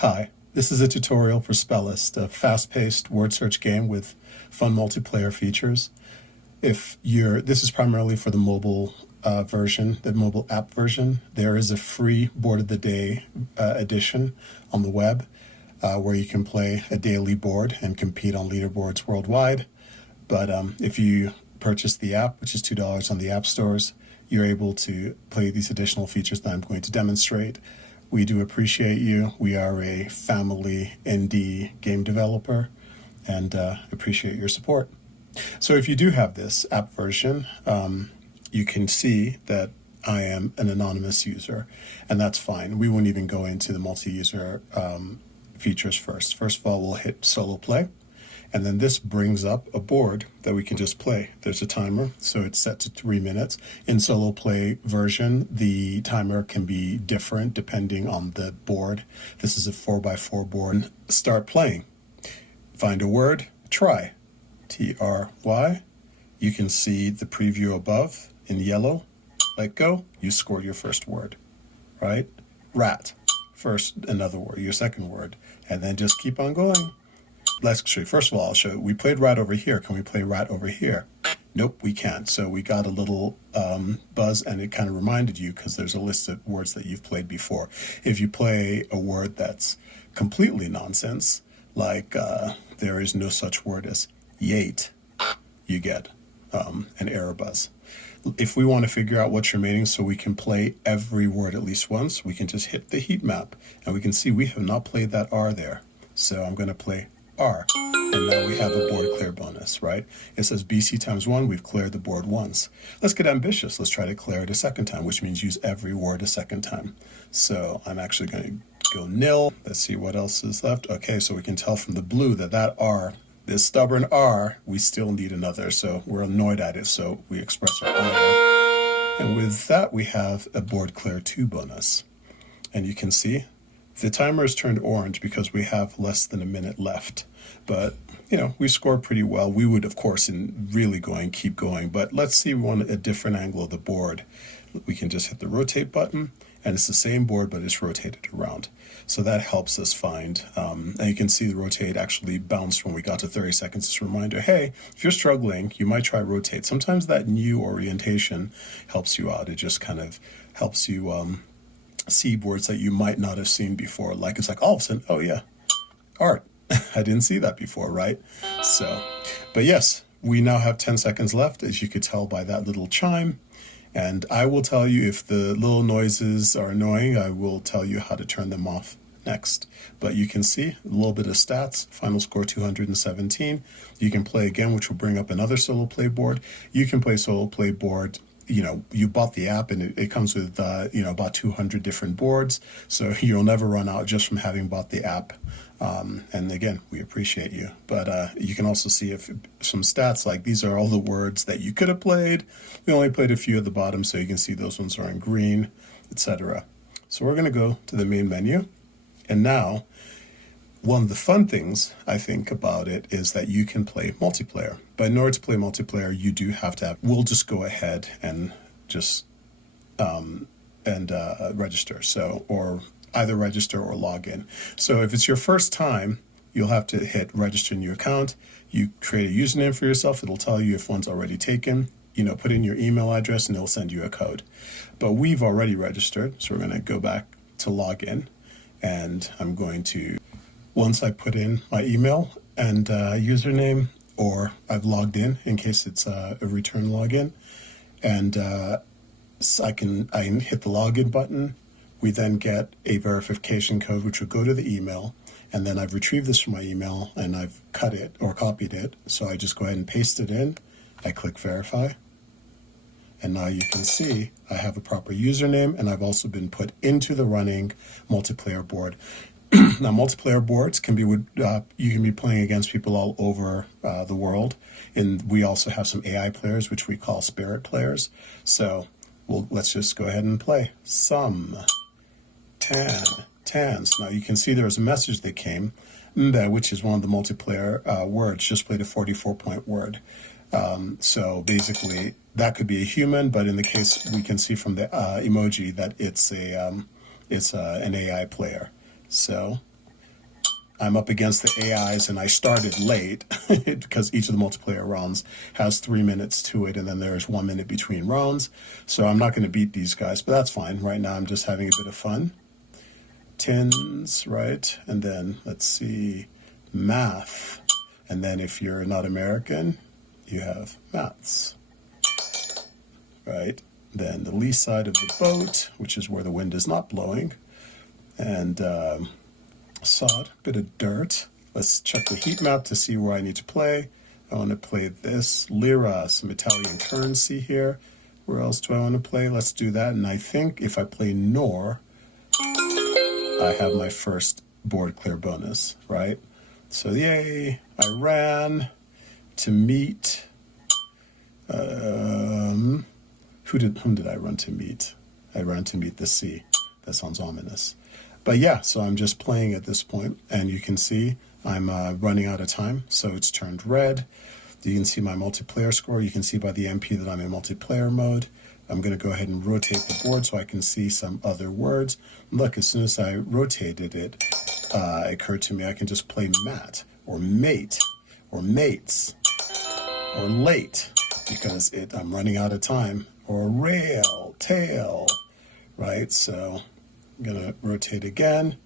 Hi, this is a tutorial for Spellist, a fast-paced word search game with fun multiplayer features. This is primarily for the mobile version, the mobile app version. There is a free Board of the Day edition on the web where you can play a daily board and compete on leaderboards worldwide. But if you purchase the app, which is $2 on the app stores, you're able to play these additional features that I'm going to demonstrate. We do appreciate you. We are a family indie game developer and appreciate your support. So if you do have this app version, you can see that I am an anonymous user, and that's fine. We won't even go into the multi-user features first. First of all, we'll hit solo play. And then this brings up a board that we can just play. There's a timer, so it's set to 3 minutes. In solo play version, the timer can be different depending on the board. This is a 4x4 board. Start playing. Find a word, try. T-R-Y. You can see the preview above in yellow. Let go, you scored your first word, right? Rat, first another word, your second word, and then just keep on going. Let's show you. First of all, I'll show you. We played rat over here. Can we play rat over here? Nope, we can't. So we got a little buzz, and it kind of reminded you because there's a list of words that you've played before. If you play a word that's completely nonsense, like there is no such word as yate, you get an error buzz. If we want to figure out what's remaining so we can play every word at least once, we can just hit the heat map, and we can see we have not played that R there. So I'm going to play R, and now we have a board clear bonus, right? It says BC times 1, we've cleared the board once. Let's get ambitious. Let's try to clear it a second time, which means use every word a second time. So I'm actually going to go nil. Let's see what else is left. Okay, so we can tell from the blue that R, this stubborn R, we still need another, so we're annoyed at it, so we express our ire. And with that, we have a board clear 2 bonus. And you can see the timer is turned orange because we have less than a minute left. But, we scored pretty well. We would, of course, keep going. But let's see a different angle of the board. We can just hit the rotate button, and it's the same board, but it's rotated around. So that helps us find, and you can see the rotate actually bounced when we got to 30 seconds. It's a reminder, hey, if you're struggling, you might try rotate. Sometimes that new orientation helps you out. It just kind of helps you see words that you might not have seen before. Like it's like all of a sudden, oh yeah, art. I didn't see that before, right? So, but yes, we now have 10 seconds left, as you could tell by that little chime. And I will tell you if the little noises are annoying, I will tell you how to turn them off next. But you can see a little bit of stats, final score 217. You can play again, which will bring up another solo play board. You can play solo play board. You bought the app, and it comes with, about 200 different boards. So you'll never run out just from having bought the app. And again, we appreciate you. But you can also see some stats, like these are all the words that you could have played. We only played a few at the bottom, so you can see those ones are in green, etc. So we're going to go to the main menu. And now, one of the fun things I think about it is that you can play multiplayer. But in order to play multiplayer, you do have to have, we'll just go ahead and just register. So, or either register or log in. So if it's your first time, you'll have to hit register new account. You create a username for yourself. It'll tell you if one's already taken. Put in your email address and it'll send you a code. But we've already registered, so we're going to go back to log in. And I'm going to, once I put in my email and username, or I've logged in case it's a return login, and so I can hit the login button. We then get a verification code, which will go to the email, and then I've retrieved this from my email and I've cut it or copied it. So I just go ahead and paste it in. I click verify. And now you can see I have a proper username, and I've also been put into the running multiplayer board. Now, multiplayer boards can be you can be playing against people all over the world, and we also have some AI players, which we call spirit players. So let's just go ahead and play. Tans. Now you can see there was a message that came, which is one of the multiplayer words. Just played a 44-point word. So basically, that could be a human, but in the case we can see from the emoji that it's an AI player. So I'm up against the AIs, and I started late because each of the multiplayer rounds has 3 minutes to it, and then there's 1 minute between rounds. So I'm not going to beat these guys, but that's fine. Right now I'm just having a bit of fun. Tins, right? And then let's see, math. And then if you're not American, you have maths, right? Then the lee side of the boat, which is where the wind is not blowing. And sod, bit of dirt. Let's check the heat map to see where I need to play. I want to play this, lira, some Italian currency here. Where else do I want to play? Let's do that. And I think if I play nor, I have my first board clear bonus, right? So yay, I ran to meet, whom did I run to meet? I ran to meet the sea. That sounds ominous. But yeah, so I'm just playing at this point, and you can see I'm running out of time, so it's turned red. You can see my multiplayer score. You can see by the MP that I'm in multiplayer mode. I'm going to go ahead and rotate the board so I can see some other words. Look, as soon as I rotated it, it occurred to me I can just play mat, or mate, or mates, or late, because I'm running out of time, or rail, tail, right? So I'm going to rotate again.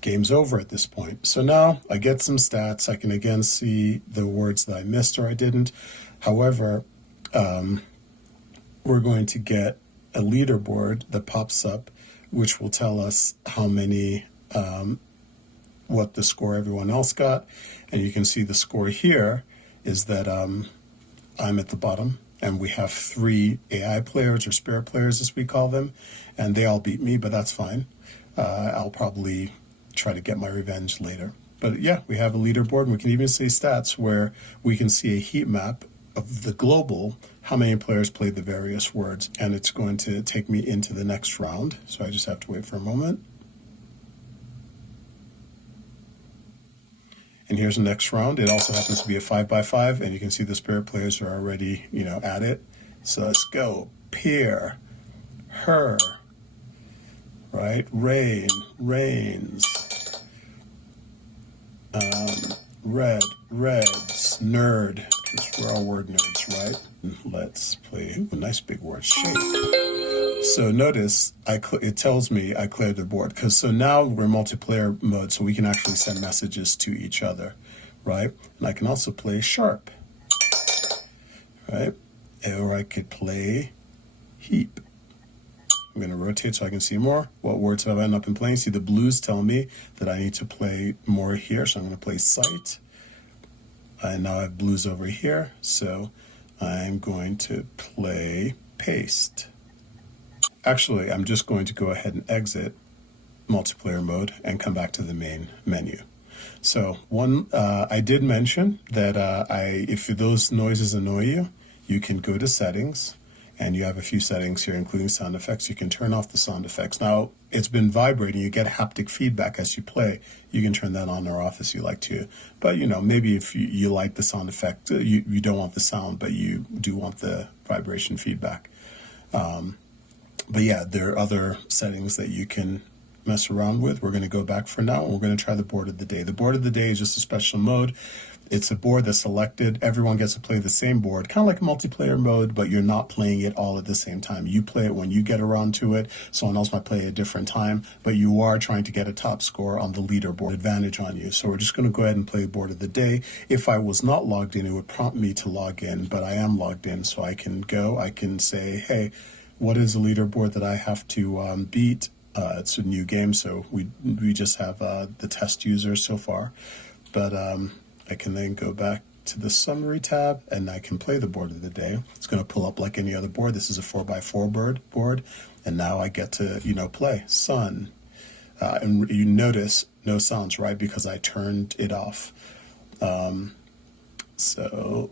Game's over at this point. So now I get some stats. I can again see the words that I missed or I didn't. However, we're going to get a leaderboard that pops up, which will tell us how many, what the score everyone else got. And you can see the score here is that I'm at the bottom, and we have 3 AI players, or spirit players as we call them, and they all beat me, but that's fine. I'll probably try to get my revenge later. But yeah, we have a leaderboard, and we can even see stats where we can see a heat map of the global, how many players played the various words, and it's going to take me into the next round. So I just have to wait for a moment. And here's the next round. It also happens to be a 5x5, and you can see the spirit players are already, at it. So let's go. Peer, her, right? Rain, rains. Red, reds, nerd, because we're all word nerds, right? Let's play, ooh, nice big word, shape. So notice, it tells me I cleared the board, because so now we're multiplayer mode, so we can actually send messages to each other, right? And I can also play sharp, right? Or I could play heap. I'm going to rotate so I can see more. What words have I ended up in playing? See, the blues tell me that I need to play more here, so I'm going to play sight. And now I have blues over here, so I'm going to play paste. Actually, I'm just going to go ahead and exit multiplayer mode and come back to the main menu. So I did mention that if those noises annoy you, you can go to settings, and you have a few settings here, including sound effects. You can turn off the sound effects. Now, it's been vibrating. You get haptic feedback as you play. You can turn that on or off as you like to. But, maybe if you like the sound effect, you don't want the sound, but you do want the vibration feedback. But yeah, there are other settings that you can mess around with. We're going to go back for now, and we're going to try the board of the day. The board of the day is just a special mode. It's a board that's selected. Everyone gets to play the same board, kind of like multiplayer mode, but you're not playing it all at the same time. You play it when you get around to it. Someone else might play at a different time, but you are trying to get a top score on the leaderboard, advantage on you. So we're just going to go ahead and play the board of the day. If I was not logged in, it would prompt me to log in, but I am logged in, so I can say, hey, what is the leaderboard that I have to beat? It's a new game, so we just have the test users so far. But I can then go back to the summary tab, and I can play the board of the day. It's going to pull up like any other board. This is a 4x4 board, and now I get to play sun. And you notice no sounds, right? Because I turned it off. So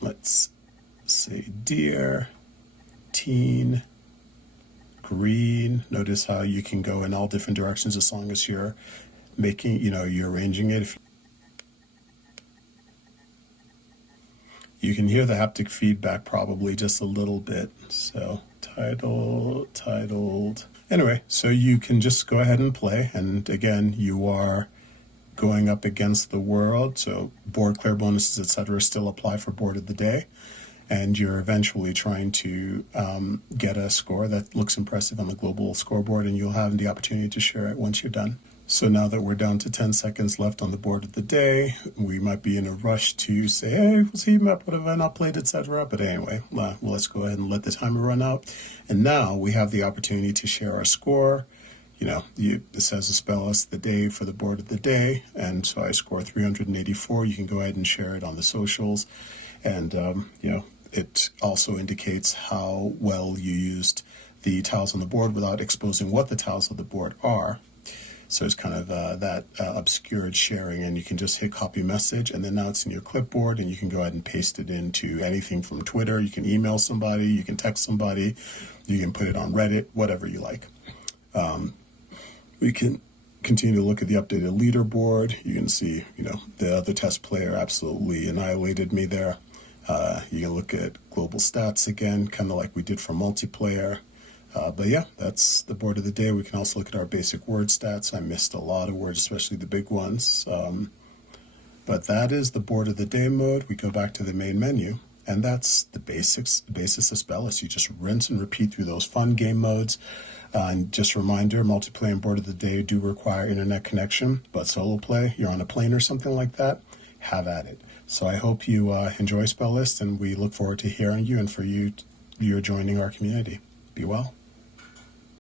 let's say deer, teen, green. Notice how you can go in all different directions as long as you're making, you're arranging it. You can hear the haptic feedback probably just a little bit. So titled. Anyway, so you can just go ahead and play. And again, you are going up against the world. So board clear bonuses, etc., still apply for board of the day. And you're eventually trying to get a score that looks impressive on the global scoreboard, and you'll have the opportunity to share it once you're done. So now that we're down to 10 seconds left on the board of the day, we might be in a rush to say, hey, was he map, what have I not played, etc. But anyway, let's go ahead and let the timer run out. And now we have the opportunity to share our score. It says a Spellist the day for the board of the day, and so I score 384. You can go ahead and share it on the socials, and it also indicates how well you used the tiles on the board without exposing what the tiles of the board are. So it's kind of that obscured sharing, and you can just hit copy message, and then now it's in your clipboard, and you can go ahead and paste it into anything from Twitter. You can email somebody, you can text somebody, you can put it on Reddit, whatever you like. We can continue to look at the updated leaderboard. You can see, the other test player absolutely annihilated me there. You can look at global stats again, kind of like we did for multiplayer. But yeah, that's the board of the day. We can also look at our basic word stats. I missed a lot of words, especially the big ones. But that is the board of the day mode. We go back to the main menu, and that's the basis of Spellist. You just rinse and repeat through those fun game modes. And just a reminder, multiplayer and board of the day do require internet connection, but solo play, you're on a plane or something like that, have at it. So I hope you enjoy Spellist, and we look forward to hearing you and for you're joining our community. Be well.